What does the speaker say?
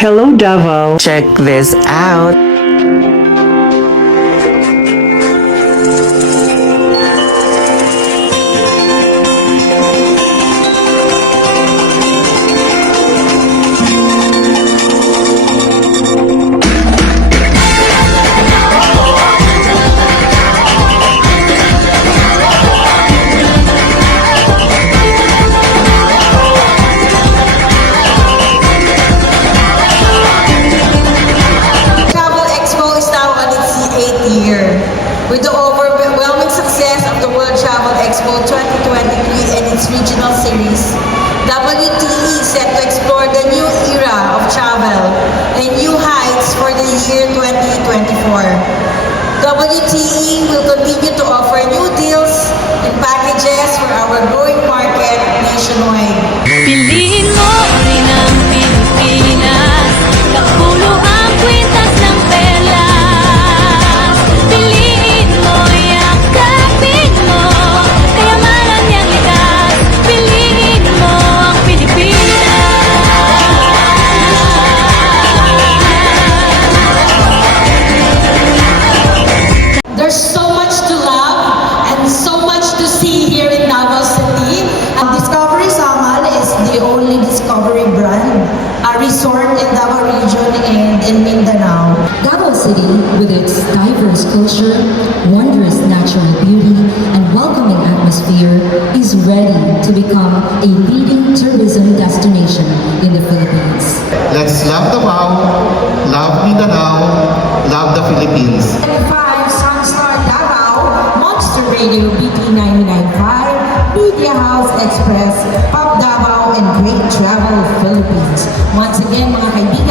Hello, Davao. Check this out. Travel Expo is now on its 8th year. With the overwhelming success of the World Travel Expo 2023 and its regional series, WTE is set to explore the new era of travel and new heights for the year 2024. WTE will continue to offer new deals and packages for our growing market nationwide. Piliin mo rin ang Pilipinas, kapulo ang kwintas ng perlas. Piliin mo, yakapin mo, kayamanan niyang likas. Piliin mo ang Pilipinas. There's so much to love and so much to see here in Davao City. Discovery Samal is the only Discovery brand, a resort in Davao region and in Mindanao. Davao City, with its diverse culture, wondrous natural beauty, and welcoming atmosphere, is ready to become a leading tourism destination in the Philippines. Let's love Davao, love Mindanao, love the Philippines. 5 Sunstar Davao, Monster Radio BT 99.5, Media House Express, Pop Davao, and Great Travel Philippines. Once again, mga kaibigan,